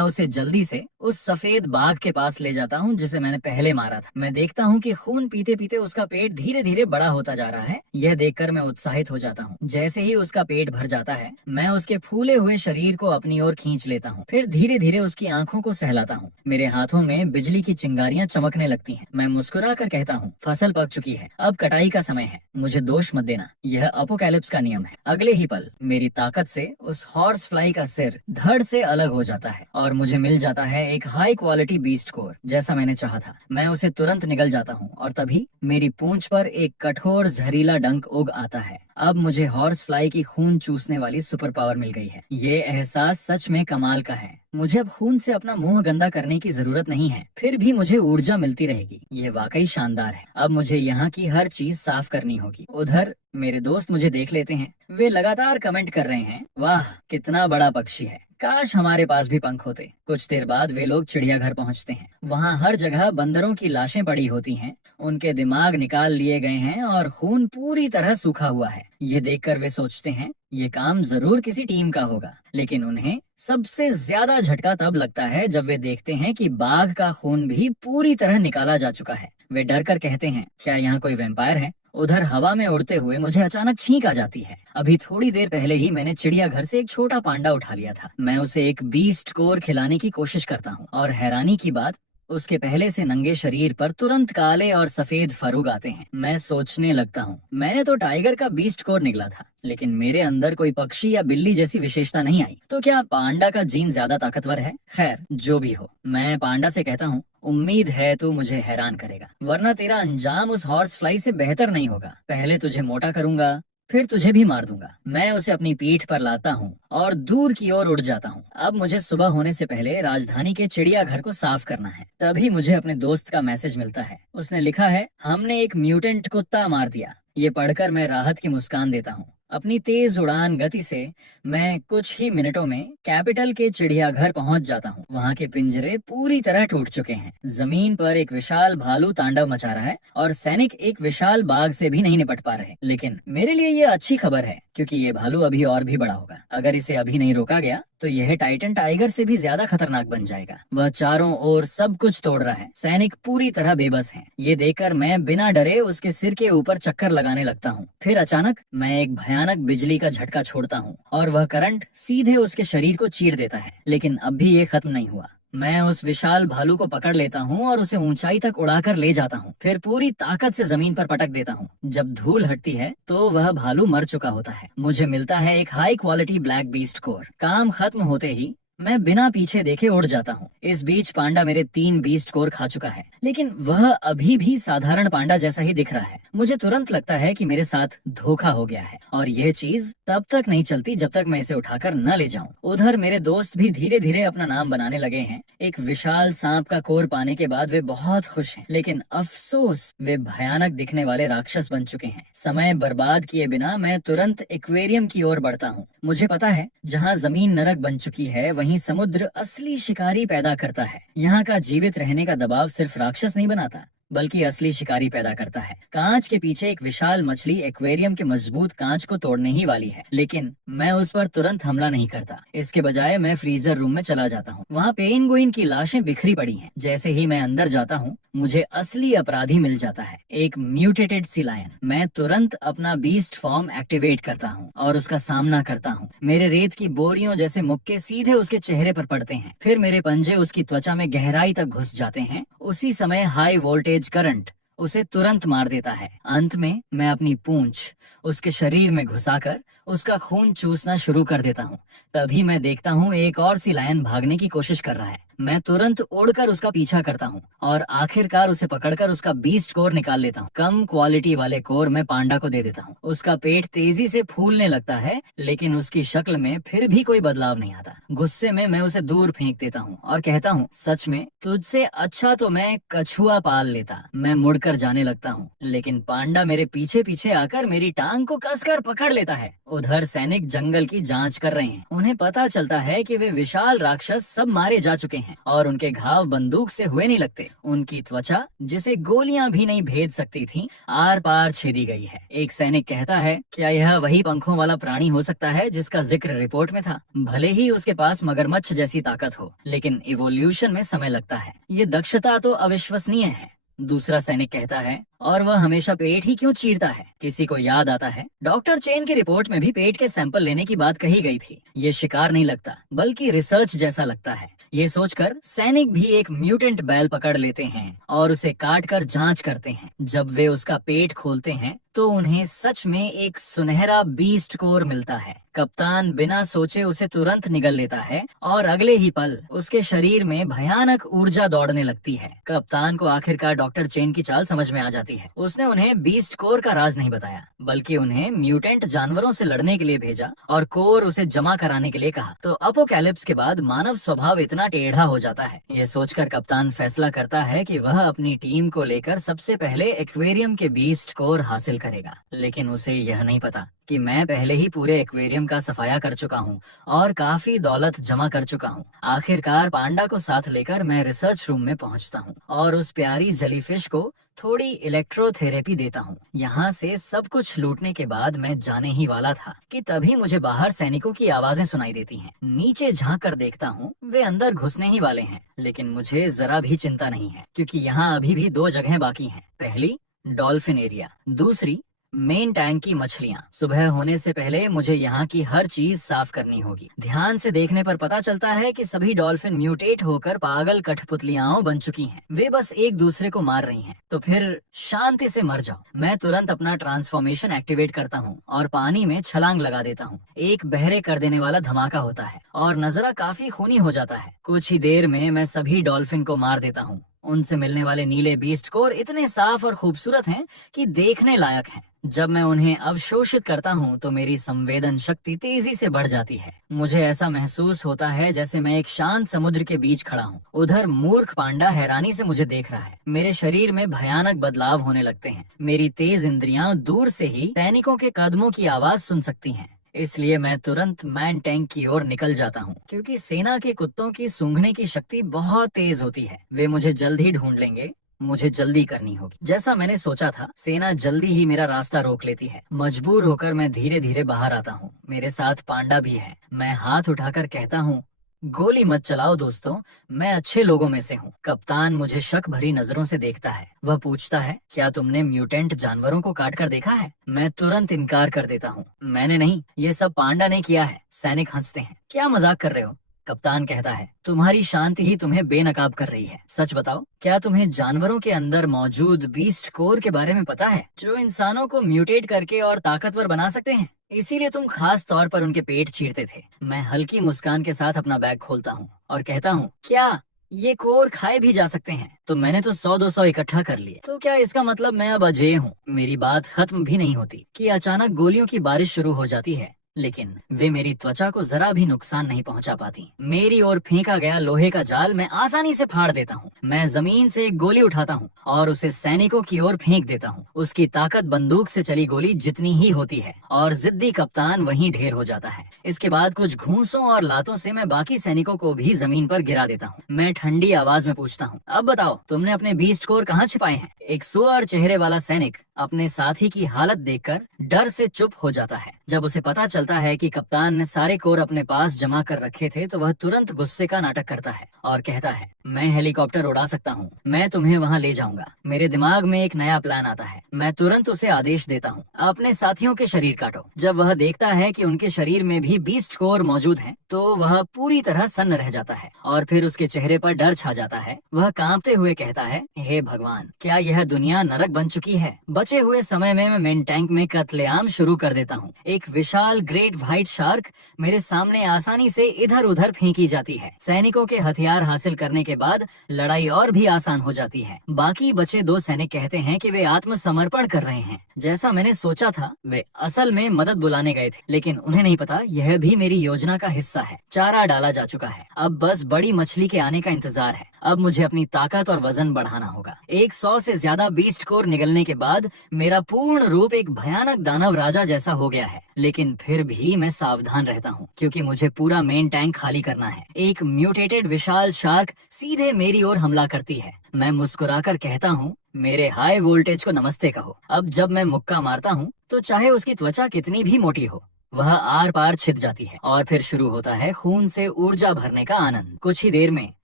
उसे जल्दी से उस सफेद बाघ के पास ले जाता हूँ जिसे मैंने पहले मारा था। मैं देखता हूँ कि खून पीते पीते उसका पेट धीरे धीरे बड़ा होता जा रहा है। यह देखकर मैं उत्साहित हो जाता हूँ। जैसे ही उसका पेट भर जाता है, मैं उसके फूले हुए शरीर को अपनी ओर खींच लेता हूँ, फिर धीरे धीरे उसकी आंखों को सहलाता हूँ। मेरे हाथों में बिजली की चिंगारियां चमकने लगती हैं। मैं मुस्कुरा कर कहता हूँ, फसल पक चुकी है, अब कटाई का समय है। मुझे दोष मत देना, यह अपोकैलिप्स का नियम है। अगले ही पल मेरी ताकत से उस हॉर्स फ्लाई का सिर धड़ से अलग हो जाता है और मुझे मिल जाता है एक हाई क्वालिटी बीस्ट कोर, जैसा मैंने चाहा था। मैं उसे तुरंत निगल जाता हूँ और तभी मेरी पूंछ पर एक कठोर जहरीला डंक उग आता है। अब मुझे हॉर्स फ्लाई की खून चूसने वाली सुपर पावर मिल गई है। ये एहसास सच में कमाल का है। मुझे अब खून से अपना मुंह गंदा करने की जरूरत नहीं है, फिर भी मुझे ऊर्जा मिलती रहेगी। ये वाकई शानदार है। अब मुझे यहाँ की हर चीज साफ करनी होगी। उधर मेरे दोस्त मुझे देख लेते हैं। वे लगातार कमेंट कर रहे हैं, वाह कितना बड़ा पक्षी है, काश हमारे पास भी पंख होते। कुछ देर बाद वे लोग चिड़ियाघर पहुंचते हैं। वहाँ हर जगह बंदरों की लाशें पड़ी होती हैं। उनके दिमाग निकाल लिए गए हैं और खून पूरी तरह सूखा हुआ है। ये देखकर वे सोचते हैं ये काम जरूर किसी टीम का होगा, लेकिन उन्हें सबसे ज्यादा झटका तब लगता है जब वे देखते हैं कि बाघ का खून भी पूरी तरह निकाला जा चुका है। वे डर कर कहते हैं, क्या यहाँ कोई वैम्पायर है? उधर हवा में उड़ते हुए मुझे अचानक छींक आ जाती है। अभी थोड़ी देर पहले ही मैंने चिड़ियाघर से एक छोटा पांडा उठा लिया था। मैं उसे एक बीस्ट कोर खिलाने की कोशिश करता हूँ और हैरानी की बात, उसके पहले से नंगे शरीर पर तुरंत काले और सफेद फरूग आते हैं। मैं सोचने लगता हूँ, मैंने तो टाइगर का बीस्ट कोर निकला था, लेकिन मेरे अंदर कोई पक्षी या बिल्ली जैसी विशेषता नहीं आई। तो क्या पांडा का जीन ज्यादा ताकतवर है? खैर जो भी हो, मैं पांडा से कहता हूँ, उम्मीद है तू मुझे हैरान करेगा, वरना तेरा अंजाम उस हॉर्स फ्लाई से बेहतर नहीं होगा। पहले तुझे मोटा करूंगा, फिर तुझे भी मार दूंगा। मैं उसे अपनी पीठ पर लाता हूँ और दूर की ओर उड़ जाता हूँ। अब मुझे सुबह होने से पहले राजधानी के चिड़ियाघर को साफ करना है। तभी मुझे अपने दोस्त का मैसेज मिलता है। उसने लिखा है, हमने एक म्यूटेंट कुत्ता मार दिया। ये पढ़कर मैं राहत की मुस्कान देता हूँ। अपनी तेज उड़ान गति से मैं कुछ ही मिनटों में कैपिटल के चिड़ियाघर पहुंच जाता हूं। वहां के पिंजरे पूरी तरह टूट चुके हैं। जमीन पर एक विशाल भालू तांडव मचा रहा है और सैनिक एक विशाल बाघ से भी नहीं निपट पा रहे। लेकिन मेरे लिए ये अच्छी खबर है, क्योंकि ये भालू अभी और भी बड़ा होगा। अगर इसे अभी नहीं रोका गया तो यह टाइटन टाइगर से भी ज्यादा खतरनाक बन जाएगा। वह चारों ओर सब कुछ तोड़ रहा है। सैनिक पूरी तरह बेबस हैं। ये देखकर मैं बिना डरे उसके सिर के ऊपर चक्कर लगाने लगता हूँ। फिर अचानक मैं एक भयानक बिजली का झटका छोड़ता हूँ और वह करंट सीधे उसके शरीर को चीर देता है। लेकिन अब भी ये खत्म नहीं हुआ। मैं उस विशाल भालू को पकड़ लेता हूँ और उसे ऊंचाई तक उड़ाकर ले जाता हूँ। फिर पूरी ताकत से जमीन पर पटक देता हूँ। जब धूल हटती है तो वह भालू मर चुका होता है। मुझे मिलता है एक high quality black beast core. काम खत्म होते ही मैं बिना पीछे देखे उड़ जाता हूँ। इस बीच पांडा मेरे 3 बीस्ट कोर खा चुका है, लेकिन वह अभी भी साधारण पांडा जैसा ही दिख रहा है। मुझे तुरंत लगता है कि मेरे साथ धोखा हो गया है और यह चीज तब तक नहीं चलती जब तक मैं इसे उठाकर न ले जाऊं। उधर मेरे दोस्त भी धीरे धीरे अपना नाम बनाने लगे हैं। एक विशाल सांप का कोर पाने के बाद वे बहुत खुश हैं, लेकिन अफसोस वे भयानक दिखने वाले राक्षस बन चुके हैं। समय बर्बाद किए बिना मैं तुरंत एक्वेरियम की ओर बढ़ता हूँ। मुझे पता है जहाँ जमीन नरक बन चुकी है वहीं समुद्र असली शिकारी पैदा करता है। यहाँ का जीवित रहने का दबाव सिर्फ राक्षस नहीं बनाता, बल्कि असली शिकारी पैदा करता है। कांच के पीछे एक विशाल मछली एक्वेरियम के मजबूत कांच को तोड़ने ही वाली है, लेकिन मैं उस पर तुरंत हमला नहीं करता। इसके बजाय मैं फ्रीजर रूम में चला जाता हूँ। वहाँ पेंगुइन की लाशें बिखरी पड़ी हैं। जैसे ही मैं अंदर जाता हूँ मुझे असली अपराधी मिल जाता है, एक म्यूटेटेड सी लायन। मैं तुरंत अपना बीस्ट फॉर्म एक्टिवेट करता हूँ और उसका सामना करता हूँ। मेरे रेत की बोरियों जैसे मुक्के सीधे उसके चेहरे पर पड़ते हैं। फिर मेरे पंजे उसकी त्वचा में गहराई तक घुस जाते हैं। उसी समय हाई वोल्टेज करंट उसे तुरंत मार देता है। अंत में मैं अपनी पूंछ उसके शरीर में घुसाकर उसका खून चूसना शुरू कर देता हूँ। तभी मैं देखता हूँ एक और सी लायन भागने की कोशिश कर रहा है। मैं तुरंत उड़कर उसका पीछा करता हूँ और आखिरकार उसे पकड़कर उसका बीस्ट कोर निकाल लेता हूँ। कम क्वालिटी वाले कोर मैं पांडा को दे देता हूँ। उसका पेट तेजी से फूलने लगता है, लेकिन उसकी शक्ल में फिर भी कोई बदलाव नहीं आता। गुस्से में मैं उसे दूर फेंक देता हूँ और कहता हूँ, सच में तुझसे अच्छा तो मैं कछुआ पाल लेता। मैं मुड़कर जाने लगता हूँ, लेकिन पांडा मेरे पीछे पीछे आकर मेरी टांग को कसकर पकड़ लेता है। उधर सैनिक जंगल की जांच कर रहे हैं। उन्हें पता चलता है कि वे विशाल राक्षस सब मारे जा चुके हैं और उनके घाव बंदूक से हुए नहीं लगते। उनकी त्वचा, जिसे गोलियां भी नहीं भेद सकती थी, आर पार छेदी गई है। एक सैनिक कहता है, क्या यह वही पंखों वाला प्राणी हो सकता है जिसका जिक्र रिपोर्ट में था? भले ही उसके पास मगरमच्छ जैसी ताकत हो, लेकिन इवोल्यूशन में समय लगता है। ये दक्षता तो अविश्वसनीय है। दूसरा सैनिक कहता है, और वह हमेशा पेट ही क्यों चीरता है? किसी को याद आता है डॉक्टर चेन की रिपोर्ट में भी पेट के सैंपल लेने की बात कही गई थी। ये शिकार नहीं लगता, बल्कि रिसर्च जैसा लगता है। ये सोचकर सैनिक भी एक म्यूटेंट बैल पकड़ लेते हैं और उसे काट कर जांच करते हैं। जब वे उसका पेट खोलते हैं तो उन्हें सच में एक सुनहरा बीस्ट कोर मिलता है। कप्तान बिना सोचे उसे तुरंत निगल लेता है और अगले ही पल उसके शरीर में भयानक ऊर्जा दौड़ने लगती है। कप्तान को आखिरकार डॉक्टर चेन की चाल समझ में आ जाती करती है। उसने उन्हें बीस्ट कोर का राज नहीं बताया, बल्कि उन्हें म्यूटेंट जानवरों से लड़ने के लिए भेजा और कोर उसे जमा कराने के लिए कहा। तो अपोकैलिप्स के बाद मानव स्वभाव इतना टेढ़ा हो जाता है। ये सोचकर कप्तान फैसला करता है कि वह अपनी टीम को लेकर सबसे पहले एक्वेरियम के बीस्ट कोर हासिल करेगा। लेकिन उसे यह नहीं पता कि मैं पहले ही पूरे एक्वेरियम का सफाया कर चुका हूँ और काफी दौलत जमा कर चुका हूँ। आखिरकार पांडा को साथ लेकर मैं रिसर्च रूम में पहुँचता हूँ और उस प्यारी जेलीफिश को थोड़ी इलेक्ट्रोथेरेपी देता हूँ। यहाँ से सब कुछ लूटने के बाद मैं जाने ही वाला था कि तभी मुझे बाहर सैनिकों की आवाजें सुनाई देती हैं। नीचे झांक कर देखता हूँ, वे अंदर घुसने ही वाले हैं, लेकिन मुझे जरा भी चिंता नहीं है, क्योंकि यहाँ अभी भी 2 जगहें बाकी हैं। पहली डॉल्फिन एरिया, दूसरी मेन टैंक की मछलियाँ। सुबह होने से पहले मुझे यहाँ की हर चीज साफ करनी होगी। ध्यान से देखने पर पता चलता है कि सभी डॉल्फिन म्यूटेट होकर पागल कठपुतलियाओं बन चुकी हैं। वे बस एक दूसरे को मार रही हैं। तो फिर शांति से मर जाओ। मैं तुरंत अपना ट्रांसफॉर्मेशन एक्टिवेट करता हूँ और पानी में छलांग लगा देता हूँ। एक बहरे कर देने वाला धमाका होता है और नजरा काफी खूनी हो जाता है। कुछ ही देर में मैं सभी डॉल्फिन को मार देता हूँ। उनसे मिलने वाले नीले बीस्ट कोर इतने साफ और खूबसूरत हैं कि देखने लायक हैं। जब मैं उन्हें अवशोषित करता हूँ तो मेरी संवेदन शक्ति तेजी से बढ़ जाती है। मुझे ऐसा महसूस होता है जैसे मैं एक शांत समुद्र के बीच खड़ा हूँ। उधर मूर्ख पांडा हैरानी से मुझे देख रहा है। मेरे शरीर में भयानक बदलाव होने लगते हैं। मेरी तेज इंद्रियां दूर से ही सैनिकों के कदमों की आवाज सुन सकती हैं। इसलिए मैं तुरंत मैन टैंक की ओर निकल जाता हूँ, क्योंकि सेना के कुत्तों की सूंघने की शक्ति बहुत तेज होती है। वे मुझे जल्द ही ढूंढ लेंगे। मुझे जल्दी करनी होगी। जैसा मैंने सोचा था, सेना जल्दी ही मेरा रास्ता रोक लेती है। मजबूर होकर मैं धीरे धीरे बाहर आता हूँ। मेरे साथ पांडा भी है। मैं हाथ उठाकर कहता हूँ, गोली मत चलाओ दोस्तों, मैं अच्छे लोगों में से हूँ। कप्तान मुझे शक भरी नजरों से देखता है। वह पूछता है, क्या तुमने म्यूटेंट जानवरों को काट कर देखा है? मैं तुरंत इनकार कर देता हूँ। मैंने नहीं, ये सब पांडा ने किया है। सैनिक हंसते हैं। क्या मजाक कर रहे हो? कप्तान कहता है, तुम्हारी शांति ही तुम्हें बेनकाब कर रही है। सच बताओ, क्या तुम्हें जानवरों के अंदर मौजूद बीस्ट कोर के बारे में पता है, जो इंसानों को म्यूटेट करके और ताकतवर बना सकते हैं? इसीलिए तुम खास तौर पर उनके पेट चीरते थे। मैं हल्की मुस्कान के साथ अपना बैग खोलता हूँ और कहता हूँ, क्या ये कोर खाए भी जा सकते हैं? तो मैंने तो 100-200 इकट्ठा कर लिए। तो क्या इसका मतलब मैं अब अजेय हूँ? मेरी बात खत्म भी नहीं होती कि अचानक गोलियों की बारिश शुरू हो जाती है, लेकिन वे मेरी त्वचा को जरा भी नुकसान नहीं पहुंचा पाती। मेरी ओर फेंका गया लोहे का जाल मैं आसानी से फाड़ देता हूँ। मैं जमीन से एक गोली उठाता हूँ और उसे सैनिकों की ओर फेंक देता हूँ। उसकी ताकत बंदूक से चली गोली जितनी ही होती है और जिद्दी कप्तान वहीं ढेर हो जाता है। इसके बाद कुछ घूंसों और लातों से मैं बाकी सैनिकों को भी जमीन पर गिरा देता हूँ। मैं ठंडी आवाज में पूछता हूँ, अब बताओ, तुमने अपने बीस्ट कोर कहाँ छिपाए हैं? एक सुअर चेहरे वाला सैनिक अपने साथी की हालत देखकर डर से चुप हो जाता है। जब उसे पता चलता है कि कप्तान ने सारे कोर अपने पास जमा कर रखे थे, तो वह तुरंत गुस्से का नाटक करता है और कहता है, मैं हेलीकॉप्टर उड़ा सकता हूँ, मैं तुम्हें वहाँ ले जाऊंगा। मेरे दिमाग में एक नया प्लान आता है। मैं तुरंत उसे आदेश देता हूँ, अपने साथियों के शरीर काटो। जब वह देखता है कि उनके शरीर में भी बीस्ट कोर मौजूद हैं, तो वह पूरी तरह सन्न रह जाता है और फिर उसके चेहरे पर डर छा जाता है। वह कांपते हुए कहता है, हे भगवान, क्या यह दुनिया नरक बन चुकी है? बचे हुए समय में मैं मेन टैंक में कत्लेआम शुरू कर देता हूँ। एक विशाल ग्रेट व्हाइट शार्क मेरे सामने आसानी से इधर उधर फेंकी जाती है। सैनिकों के हथियार हासिल करने के बाद लड़ाई और भी आसान हो जाती है। बाकी बचे 2 सैनिक कहते हैं कि वे आत्मसमर्पण कर रहे हैं। जैसा मैंने सोचा था, वे असल में मदद बुलाने गए थे, लेकिन उन्हें नहीं पता यह भी मेरी योजना का हिस्सा है। चारा डाला जा चुका है, अब बस बड़ी मछली के आने का इंतजार है। अब मुझे अपनी ताकत और वजन बढ़ाना होगा। 100 से ज्यादा बीस्ट कोर निगलने के बाद मेरा पूर्ण रूप एक भयानक दानव राजा जैसा हो गया है। लेकिन फिर भी मैं सावधान रहता हूँ, क्योंकि मुझे पूरा मेन टैंक खाली करना है। एक म्यूटेटेड विशाल शार्क सीधे मेरी ओर हमला करती है। मैं मुस्कुराकर कहता हूँ, मेरे हाई वोल्टेज को नमस्ते कहो। अब जब मैं मुक्का मारता हूँ, तो चाहे उसकी त्वचा कितनी भी मोटी हो, वह आर पार छिद जाती है और फिर शुरू होता है खून से ऊर्जा भरने का आनंद। कुछ ही देर में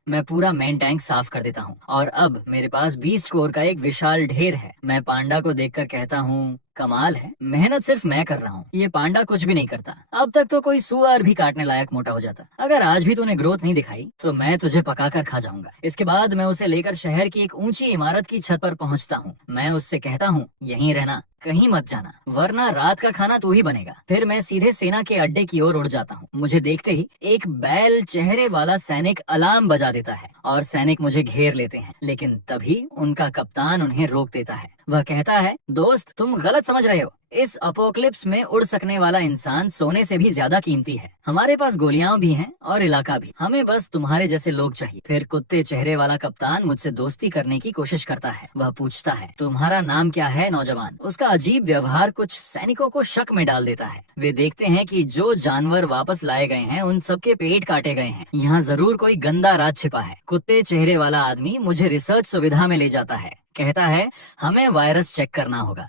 मैं पूरा मेन टैंक साफ कर देता हूँ और अब मेरे पास बीस्ट कोर का एक विशाल ढेर है। मैं पांडा को देखकर कहता हूँ, कमाल है, मेहनत सिर्फ मैं कर रहा हूँ, ये पांडा कुछ भी नहीं करता। अब तक तो कोई सुअर भी काटने लायक मोटा हो जाता। अगर आज भी तूने ग्रोथ नहीं दिखाई तो मैं तुझे पकाकर खा जाऊंगा। इसके बाद मैं उसे लेकर शहर की एक ऊंची इमारत की छत पर पहुंचता हूँ। मैं उससे कहता हूँ, यहीं रहना, कहीं मत जाना, वरना रात का खाना तू ही बनेगा। फिर मैं सीधे सेना के अड्डे की ओर उड़ जाता हूँ। मुझे देखते ही एक बैल चेहरे वाला सैनिक अलार्म बजा लगा देता है और सैनिक मुझे घेर लेते हैं, लेकिन तभी उनका कप्तान उन्हें रोक देता है। वह कहता है, दोस्त तुम गलत समझ रहे हो, इस अपोक्लिप्स में उड़ सकने वाला इंसान सोने से भी ज्यादा कीमती है। हमारे पास गोलियां भी हैं और इलाका भी, हमें बस तुम्हारे जैसे लोग चाहिए। फिर कुत्ते चेहरे वाला कप्तान मुझसे दोस्ती करने की कोशिश करता है। वह पूछता है, तुम्हारा नाम क्या है नौजवान? उसका अजीब व्यवहार कुछ सैनिकों को शक में डाल देता है। वे देखते हैं कि जो जानवर वापस लाए गए हैं उन सबके पेट काटे गए हैं। यहाँ जरूर कोई गंदा राज छिपा है। कुत्ते चेहरे वाला आदमी मुझे रिसर्च सुविधा में ले जाता है, कहता है हमें वायरस चेक करना होगा।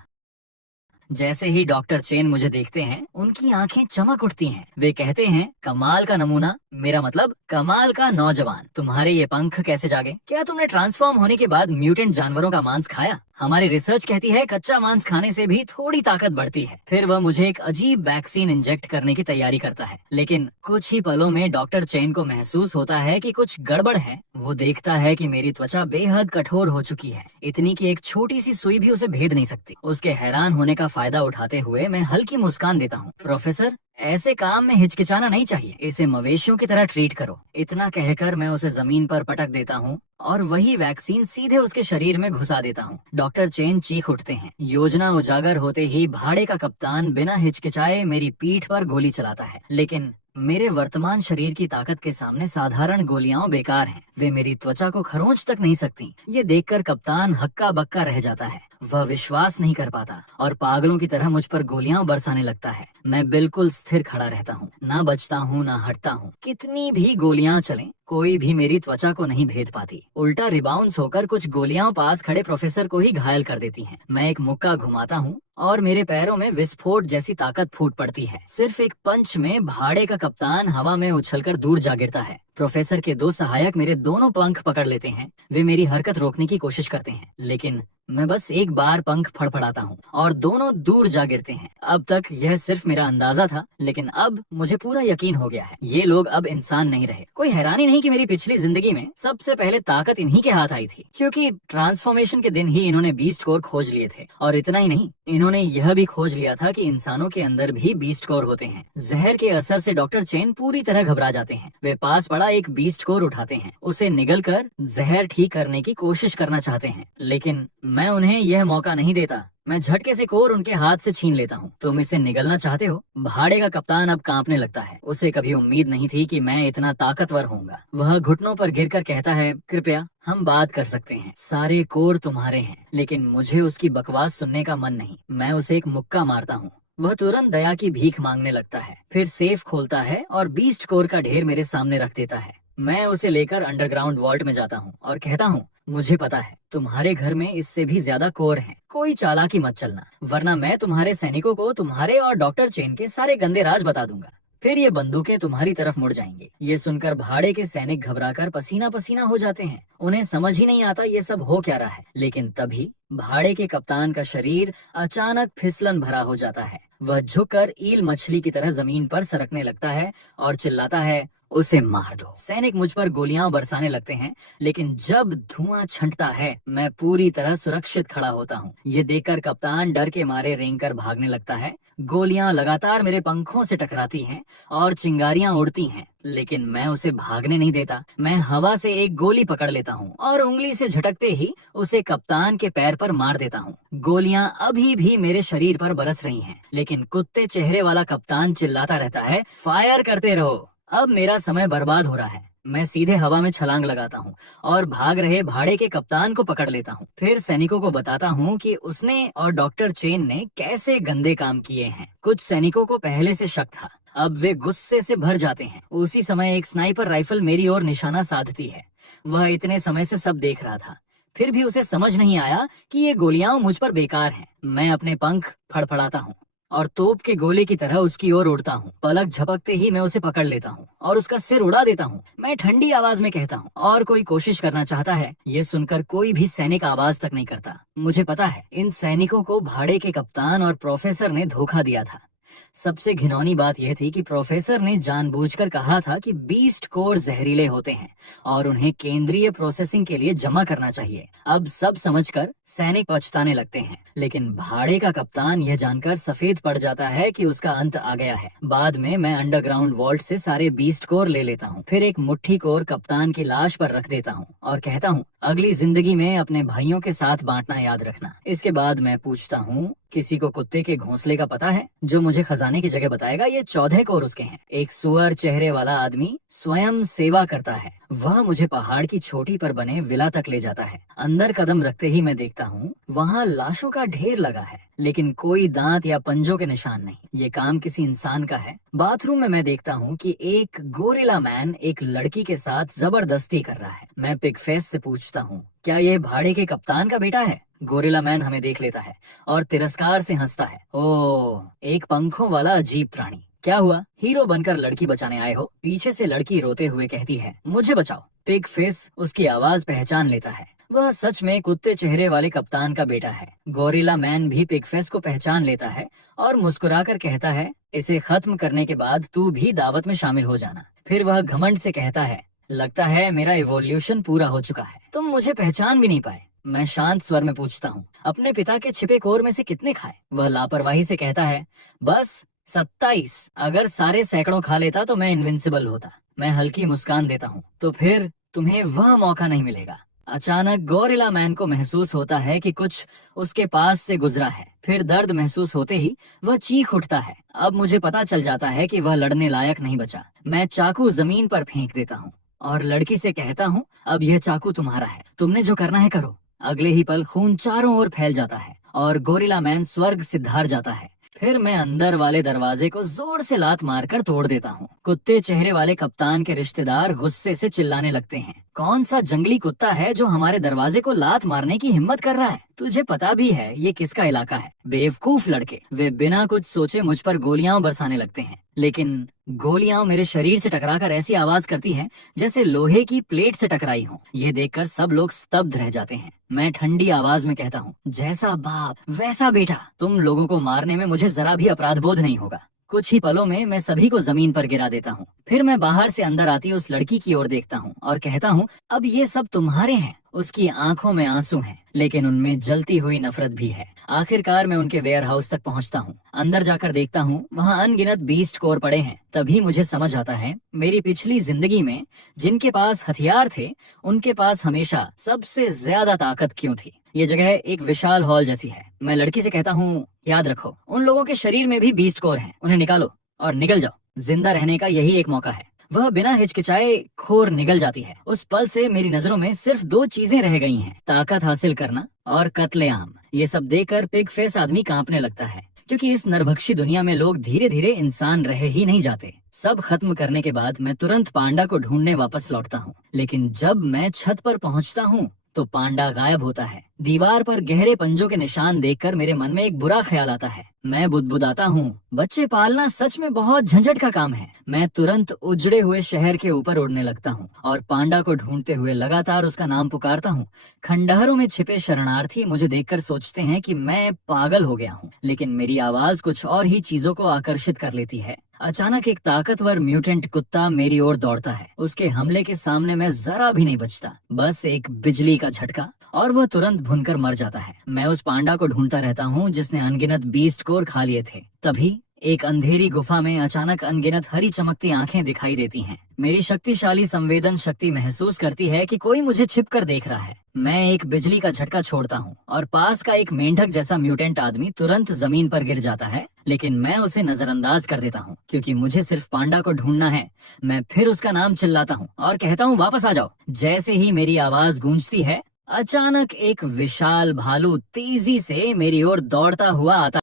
जैसे ही डॉक्टर चेन मुझे देखते हैं उनकी आंखें चमक उठती हैं। वे कहते हैं, कमाल का नमूना, मेरा मतलब कमाल का नौजवान। तुम्हारे ये पंख कैसे जागे? क्या तुमने ट्रांसफॉर्म होने के बाद म्यूटेंट जानवरों का मांस खाया? हमारी रिसर्च कहती है कच्चा मांस खाने से भी थोड़ी ताकत बढ़ती है। फिर वह मुझे एक अजीब वैक्सीन इंजेक्ट करने की तैयारी करता है, लेकिन कुछ ही पलों में डॉक्टर चेन को महसूस होता है कि कुछ गड़बड़ है। वो देखता है कि मेरी त्वचा बेहद कठोर हो चुकी है, इतनी कि एक छोटी सी सुई भी उसे भेद नहीं सकती। उसके हैरान होने का फायदा उठाते हुए मैं हल्की मुस्कान देता हूँ। प्रोफेसर, ऐसे काम में हिचकिचाना नहीं चाहिए, इसे मवेशियों की तरह ट्रीट करो। इतना कहकर मैं उसे जमीन पर पटक देता हूँ और वही वैक्सीन सीधे उसके शरीर में घुसा देता हूँ। डॉक्टर चेन चीख उठते हैं। योजना उजागर होते ही भाड़े का कप्तान बिना हिचकिचाए मेरी पीठ पर गोली चलाता है, लेकिन मेरे वर्तमान शरीर की ताकत के सामने साधारण गोलियां बेकार हैं। वे मेरी त्वचा को खरोंच तक नहीं सकती। ये देखकर कप्तान हक्का बक्का रह जाता है। वह विश्वास नहीं कर पाता और पागलों की तरह मुझ पर गोलियां बरसाने लगता है। मैं बिल्कुल स्थिर खड़ा रहता हूँ, ना बचता हूँ ना हटता हूँ। कितनी भी गोलियां चलें, कोई भी मेरी त्वचा को नहीं भेद पाती। उल्टा रिबाउंस होकर कुछ गोलियां पास खड़े प्रोफेसर को ही घायल कर देती हैं। मैं एक मुक्का घुमाता हूँ और मेरे पैरों में विस्फोट जैसी ताकत फूट पड़ती है। सिर्फ एक पंच में भाड़े का कप्तान हवा में उछलकर दूर जा गिरता है। प्रोफेसर के दो सहायक मेरे दोनों पंख पकड़ लेते हैं। वे मेरी हरकत रोकने की कोशिश करते हैं, लेकिन मैं बस एक बार पंख फड़फड़ाता हूँ और दोनों दूर जा गिरते हैं। अब तक यह सिर्फ मेरा अंदाजा था, लेकिन अब मुझे पूरा यकीन हो गया है, ये लोग अब इंसान नहीं रहे। कोई हैरानी नहीं कि मेरी पिछली जिंदगी में सबसे पहले ताकत इन्हीं के हाथ आई थी, क्योंकि ट्रांसफॉर्मेशन के दिन ही इन्होंने बीस्ट कोर खोज लिए थे। और इतना ही नहीं, इन्होंने यह भी खोज लिया था कि इंसानों के अंदर भी बीस्ट कोर होते हैं। जहर के असर से डॉक्टर चेन पूरी तरह घबरा जाते हैं। वे पास पड़ा एक बीस्ट कोर उठाते हैं, उसे निगल कर जहर ठीक करने की कोशिश करना चाहते हैं, लेकिन मैं उन्हें यह मौका नहीं देता। मैं झटके से कोर उनके हाथ से छीन लेता हूँ। तुम इसे निगलना चाहते हो? भाड़े का कप्तान अब कांपने लगता है। उसे कभी उम्मीद नहीं थी कि मैं इतना ताकतवर होऊंगा। वह घुटनों पर गिरकर कहता है, कृपया हम बात कर सकते हैं, सारे कोर तुम्हारे हैं। लेकिन मुझे उसकी बकवास सुनने का मन नहीं। मैं उसे एक मुक्का मारता हूँ। वह तुरंत दया की भीख मांगने लगता है, फिर सेफ खोलता है और बीस्ट कोर का ढेर मेरे सामने रख देता है। मैं उसे लेकर अंडरग्राउंड वॉल्ट में जाता हूँ और कहता हूँ, मुझे पता है तुम्हारे घर में इससे भी ज्यादा कोर हैं। कोई चालाकी मत चलना, वरना मैं तुम्हारे सैनिकों को तुम्हारे और डॉक्टर चेन के सारे गंदे राज बता दूंगा। फिर ये बंदूकें तुम्हारी तरफ मुड़ जाएंगी। ये सुनकर भाड़े के सैनिक घबराकर पसीना पसीना हो जाते हैं। उन्हें समझ ही नहीं आता ये सब हो क्या रहा है। लेकिन तभी भाड़े के कप्तान का शरीर अचानक फिसलन भरा हो जाता है। वह झुककर ईल मछली की तरह जमीन पर सरकने लगता है और चिल्लाता है, उसे मार दो। सैनिक मुझ पर गोलियां बरसाने लगते हैं, लेकिन जब धुआं छंटता है मैं पूरी तरह सुरक्षित खड़ा होता हूँ। ये देखकर कप्तान डर के मारे रेंग कर भागने लगता है। गोलियां लगातार मेरे पंखों से टकराती हैं और चिंगारियां उड़ती हैं, लेकिन मैं उसे भागने नहीं देता। मैं हवा से एक गोली पकड़ लेता हूँ और उंगली से झटकते ही उसे कप्तान के पैर पर मार देता हूँ। गोलियां अभी भी मेरे शरीर पर बरस रही हैं, लेकिन कुत्ते चेहरे वाला कप्तान चिल्लाता रहता है, फायर करते रहो। अब मेरा समय बर्बाद हो रहा है। मैं सीधे हवा में छलांग लगाता हूँ और भाग रहे भाड़े के कप्तान को पकड़ लेता हूँ। फिर सैनिकों को बताता हूँ कि उसने और डॉक्टर चेन ने कैसे गंदे काम किए हैं। कुछ सैनिकों को पहले से शक था, अब वे गुस्से से भर जाते हैं। उसी समय एक स्नाइपर राइफल मेरी ओर निशाना साधती है। वह इतने समय से सब देख रहा था, फिर भी उसे समझ नहीं आया कि ये गोलियां मुझ पर बेकार हैं। मैं अपने पंख फड़फड़ाता हूँ और तोप के गोले की तरह उसकी ओर उड़ता हूँ। पलक झपकते ही मैं उसे पकड़ लेता हूँ और उसका सिर उड़ा देता हूँ। मैं ठंडी आवाज में कहता हूँ, और कोई कोशिश करना चाहता है? ये सुनकर कोई भी सैनिक आवाज तक नहीं करता। मुझे पता है इन सैनिकों को भाड़े के कप्तान और प्रोफेसर ने धोखा दिया था। सबसे घिनौनी बात यह थी कि प्रोफेसर ने जानबूझकर कहा था कि बीस्ट कोर जहरीले होते हैं और उन्हें केंद्रीय प्रोसेसिंग के लिए जमा करना चाहिए। अब सब समझकर सैनिक पछताने लगते हैं, लेकिन भाड़े का कप्तान यह जानकर सफेद पड़ जाता है कि उसका अंत आ गया है। बाद में मैं अंडरग्राउंड वॉल्ट से सारे बीस्ट कोर ले लेता हूँ, फिर एक मुट्ठी कोर कप्तान की लाश पर रख देता हूँ और कहता हूँ अगली जिंदगी में अपने भाइयों के साथ बांटना याद रखना। इसके बाद मैं पूछता हूँ किसी को कुत्ते के घोंसले का पता है जो मुझे खजाने की जगह बताएगा? ये 14 कोर उसके हैं। एक सुअर चेहरे वाला आदमी स्वयं सेवा करता है। वह मुझे पहाड़ की चोटी पर बने विला तक ले जाता है। अंदर कदम रखते ही मैं देखता हूँ वहाँ लाशों का ढेर लगा है, लेकिन कोई दांत या पंजों के निशान नहीं। ये काम किसी इंसान का है। बाथरूम में मैं देखता हूँ कि एक गोरिल्ला मैन एक लड़की के साथ जबरदस्ती कर रहा है। मैं पिगफेस से पूछता हूँ क्या ये भाड़े के कप्तान का बेटा है? गोरिल्ला मैन हमें देख लेता है और तिरस्कार से हंसता है। ओह, एक पंखों वाला अजीब प्राणी। क्या हुआ, हीरो बनकर लड़की बचाने आए हो? पीछे से लड़की रोते हुए कहती है मुझे बचाओ। पिग फेस उसकी आवाज पहचान लेता है। वह सच में कुत्ते चेहरे वाले कप्तान का बेटा है। गोरिल्ला मैन भी पिग फेस को पहचान लेता है और मुस्कुराकर कहता है इसे खत्म करने के बाद तू भी दावत में शामिल हो जाना। फिर वह घमंड से कहता है लगता है मेरा इवोल्यूशन पूरा हो चुका है, तुम मुझे पहचान भी नहीं पाए। मैं शांत स्वर में पूछता हूँ अपने पिता के छिपे कोर में से कितने खाए? वह लापरवाही से कहता है बस 27। अगर सारे सैकड़ों खा लेता तो मैं इनविंसिबल होता। मैं हल्की मुस्कान देता हूँ तो फिर तुम्हें वह मौका नहीं मिलेगा। अचानक गोरिल्ला मैन को महसूस होता है कि कुछ उसके पास से गुजरा है। फिर दर्द महसूस होते ही वह चीख उठता है। अब मुझे पता चल जाता है कि वह लड़ने लायक नहीं बचा। मैं चाकू जमीन पर फेंक देता हूँ और लड़की से कहता हूँ अब यह चाकू तुम्हारा है, तुमने जो करना है करो। अगले ही पल खून चारों ओर फैल जाता है और गोरिल्ला मैन स्वर्ग से धार जाता है। फिर मैं अंदर वाले दरवाजे को जोर से लात मारकर तोड़ देता हूँ। कुत्ते चेहरे वाले कप्तान के रिश्तेदार गुस्से से चिल्लाने लगते हैं कौन सा जंगली कुत्ता है जो हमारे दरवाजे को लात मारने की हिम्मत कर रहा है? तुझे पता भी है ये किसका इलाका है? बेवकूफ लड़के। वे बिना कुछ सोचे मुझ पर गोलियां बरसाने लगते हैं, लेकिन गोलियां मेरे शरीर से टकराकर ऐसी आवाज करती हैं जैसे लोहे की प्लेट से टकराई हो। ये देखकर सब लोग स्तब्ध रह जाते हैं। मैं ठंडी आवाज में कहता हूँ जैसा बाप वैसा बेटा। तुम लोगों को मारने में मुझे जरा भी अपराध बोध नहीं होगा। कुछ ही पलों में मैं सभी को जमीन पर गिरा देता हूँ। फिर मैं बाहर से अंदर आती उस लड़की की ओर देखता हूँ और कहता हूँ अब ये सब तुम्हारे हैं। उसकी आंखों में आंसू हैं, लेकिन उनमें जलती हुई नफरत भी है। आखिरकार मैं उनके वेयर हाउस तक पहुँचता हूँ। अंदर जाकर देखता हूँ वहाँ अनगिनत बीस्ट कोर पड़े हैं। तभी मुझे समझ आता है मेरी पिछली जिंदगी में जिनके पास हथियार थे उनके पास हमेशा सबसे ज्यादा ताकत क्यों थी। ये जगह एक विशाल हॉल जैसी है। मैं लड़की से कहता हूँ याद रखो उन लोगों के शरीर में भी बीस्ट कोर हैं, उन्हें निकालो और निकल जाओ। जिंदा रहने का यही एक मौका है। वह बिना हिचकिचाए खोर निकल जाती है। उस पल से मेरी नजरों में सिर्फ 2 चीजें रह गई हैं, ताकत हासिल करना और कत्लेआम। ये सब देखकर पिग फेस आदमी कांपने लगता है, क्योंकि इस नरभक्षी दुनिया में लोग धीरे धीरे इंसान रहे ही नहीं जाते। सब खत्म करने के बाद मैं तुरंत पांडा को ढूंढने वापस लौटता हूँ, लेकिन जब मैं छत पर पहुँचता हूँ तो पांडा गायब होता है। दीवार पर गहरे पंजों के निशान देखकर मेरे मन में एक बुरा ख्याल आता है। मैं बुदबुदाता हूँ बच्चे पालना सच में बहुत झंझट का काम है। मैं तुरंत उजड़े हुए शहर के ऊपर उड़ने लगता हूँ और पांडा को ढूंढते हुए लगातार उसका नाम पुकारता हूँ। खंडहरों में छिपे शरणार्थी मुझे देखकर सोचते हैं कि मैं पागल हो गया हूँ, लेकिन मेरी आवाज कुछ और ही चीजों को आकर्षित कर लेती है। अचानक एक ताकतवर म्यूटेंट कुत्ता मेरी ओर दौड़ता है। उसके हमले के सामने मैं जरा भी नहीं बचता, बस एक बिजली का झटका और वह तुरंत भुनकर मर जाता है। मैं उस पांडा को ढूंढता रहता हूँ जिसने अनगिनत बीस्ट कोर खा लिए थे। तभी एक अंधेरी गुफा में अचानक अनगिनत हरी चमकती आंखें दिखाई देती हैं। मेरी शक्तिशाली संवेदन शक्ति महसूस करती है कि कोई मुझे छिप कर देख रहा है। मैं एक बिजली का झटका छोड़ता हूँ और पास का एक मेंढक जैसा म्यूटेंट आदमी तुरंत जमीन पर गिर जाता है, लेकिन मैं उसे नजरअंदाज कर देता हूँ क्योंकि मुझे सिर्फ पांडा को ढूंढना है। मैं फिर उसका नाम चिल्लाता हूँ और कहता हूँ वापस आ जाओ। जैसे ही मेरी आवाज गूंजती है, अचानक एक विशाल भालू तेजी से मेरी ओर दौड़ता हुआ आता